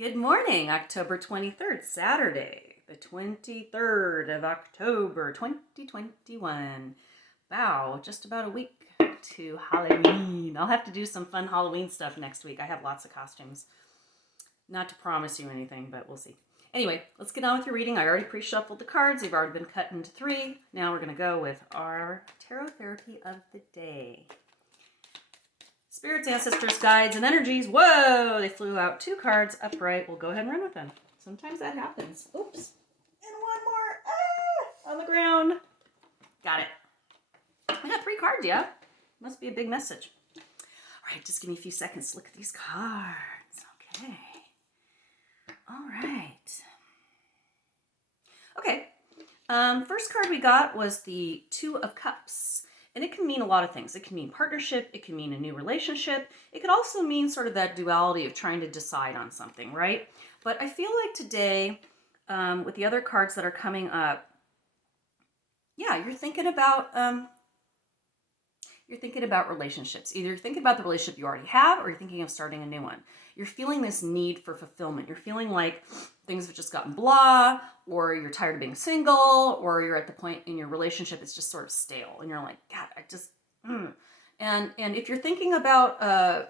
Good morning, October 23rd, Saturday, the 23rd of October, 2021. Wow, just about a week to Halloween. I'll have to do some fun Halloween stuff next week. I have lots of costumes. Not to promise you anything, but we'll see. Anyway, let's get on with your reading. I already pre-shuffled the cards. They've already been cut into three. Now we're going to go with our tarot therapy of the day. Spirits, ancestors, guides, and energies. Whoa! They flew out two cards upright. We'll go ahead and run with them. Sometimes that happens. Oops. And one more. On the ground. Got it. We got three cards, yeah? Must be a big message. All right, just give me a few seconds to look at these cards. Okay. All right. Okay. First card we got was the Two of Cups. And it can mean a lot of things. It can mean partnership. It can mean a new relationship. It could also mean sort of that duality of trying to decide on something, right? But I feel like today, with the other cards that are coming up, yeah, you're thinking about relationships. Either you're thinking about the relationship you already have, or you're thinking of starting a new one. You're feeling this need for fulfillment. You're feeling like things have just gotten blah, or you're tired of being single, or you're at the point in your relationship it's just sort of stale, and you're like, God, I just. And if you're thinking about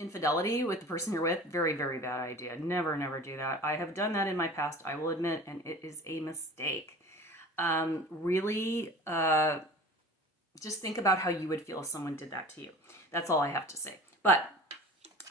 infidelity with the person you're with, very, very bad idea. Never, never do that. I have done that in my past, I will admit, and it is a mistake. Really. Just think about how you would feel if someone did that to you. That's all I have to say. But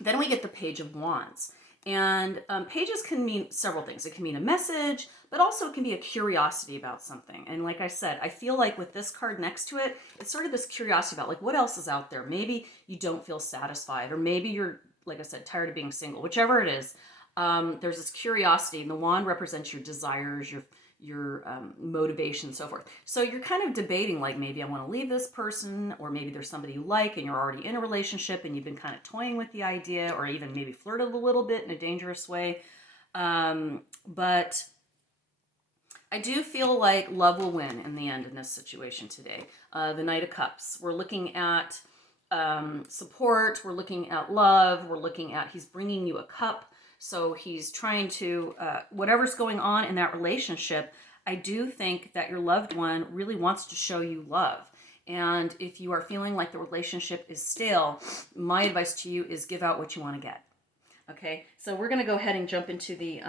then we get the Page of Wands. And pages can mean several things. It can mean a message, but also it can be a curiosity about something. And like I said, I feel like with this card next to it, it's sort of this curiosity about like what else is out there. Maybe you don't feel satisfied, or maybe you're, like I said, tired of being single. Whichever it is, there's this curiosity, and the wand represents your desires, your motivation, and so forth. So you're kind of debating, like, maybe I want to leave this person, or maybe there's somebody you like and you're already in a relationship and you've been kind of toying with the idea, or even maybe flirted a little bit in a dangerous way. But I do feel like love will win in the end in this situation today. The Knight of Cups. We're looking at support. We're looking at love. We're looking at, he's bringing you a cup. So he's trying to, whatever's going on in that relationship, I do think that your loved one really wants to show you love. And if you are feeling like the relationship is stale, my advice to you is give out what you want to get. Okay, so we're going to go ahead and jump into the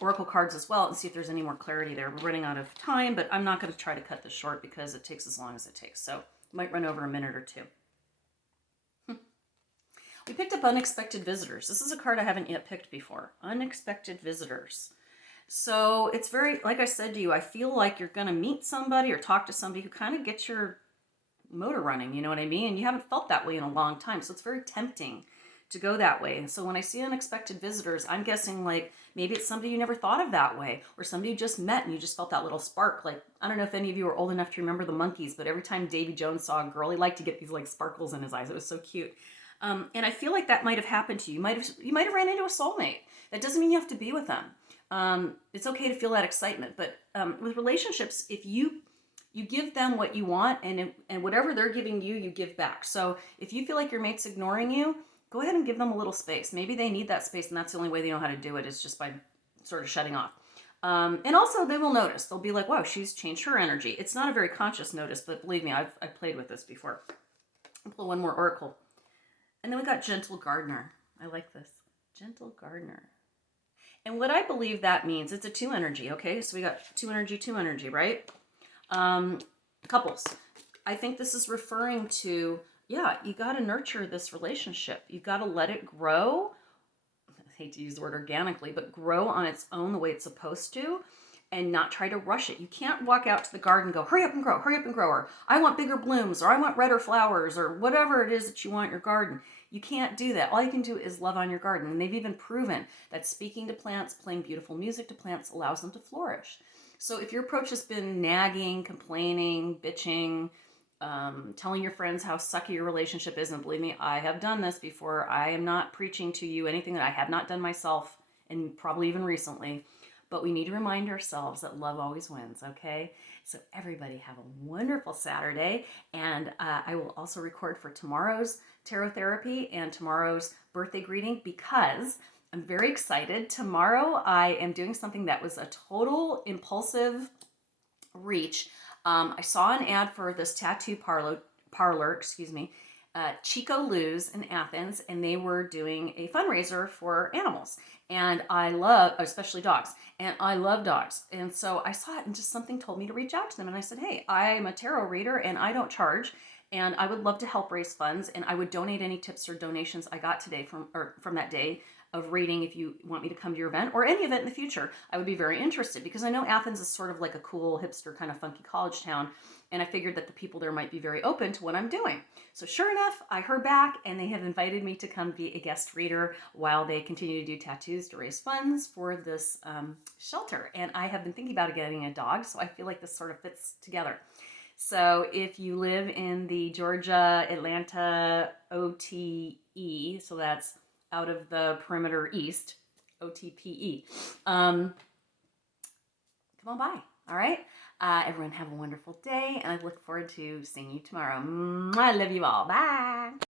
Oracle cards as well and see if there's any more clarity there. We're running out of time, but I'm not going to try to cut this short because it takes as long as it takes. So might run over a minute or two. We picked up Unexpected Visitors. This is a card I haven't yet picked before. Unexpected Visitors. So it's very, like I said to you, I feel like you're going to meet somebody or talk to somebody who kind of gets your motor running, you know what I mean? And you haven't felt that way in a long time. So it's very tempting to go that way. And so when I see Unexpected Visitors, I'm guessing like maybe it's somebody you never thought of that way, or somebody you just met and you just felt that little spark. Like, I don't know if any of you are old enough to remember the Monkees, but every time Davy Jones saw a girl, he liked to get these like sparkles in his eyes. It was so cute. And I feel like that might have happened to you. You might have ran into a soulmate. That doesn't mean you have to be with them. It's okay to feel that excitement, but with relationships, if you give them what you want, and whatever they're giving you, you give back. So if you feel like your mate's ignoring you, go ahead and give them a little space. Maybe they need that space, and that's the only way they know how to do it, is just by sort of shutting off. And also they will notice. They'll be like, wow, she's changed her energy. It's not a very conscious notice, but believe me, I've played with this before. I'll pull one more oracle. And then we got Gentle Gardener. I like this. Gentle Gardener. And what I believe that means, it's a two energy, okay? So we got two energy, right? Couples. I think this is referring to, yeah, you got to nurture this relationship. You got to let it grow. I hate to use the word organically, but grow on its own the way it's supposed to, and not try to rush it. You can't walk out to the garden and go, hurry up and grow, or I want bigger blooms, or I want redder flowers, or whatever it is that you want in your garden. You can't do that. All you can do is love on your garden. And they've even proven that speaking to plants, playing beautiful music to plants allows them to flourish. So if your approach has been nagging, complaining, bitching, telling your friends how sucky your relationship is, and believe me, I have done this before. I am not preaching to you anything that I have not done myself, and probably even recently. But we need to remind ourselves that love always wins, okay? So everybody have a wonderful Saturday. And I will also record for tomorrow's tarot therapy and tomorrow's birthday greeting, because I'm very excited. Tomorrow I am doing something that was a total impulsive reach. I saw an ad for this tattoo parlor, excuse me, Chico Luz in Athens, and they were doing a fundraiser for animals. And I love, especially dogs, and I love dogs. And so I saw it, and just something told me to reach out to them. And I said, hey, I'm a tarot reader, and I don't charge, and I would love to help raise funds, and I would donate any tips or donations I got today from that day of reading. If you want me to come to your event or any event in the future, I would be very interested, because I know Athens is sort of like a cool hipster kind of funky college town, and I figured that the people there might be very open to what I'm doing. So sure enough, I heard back, and they have invited me to come be a guest reader while they continue to do tattoos to raise funds for this shelter. And I have been thinking about getting a dog, so I feel like this sort of fits together. So if you live in the Georgia, Atlanta, OTE, so that's out of the perimeter east, OTPE, come on by. All right. Everyone have a wonderful day, and I look forward to seeing you tomorrow. I love you all. Bye.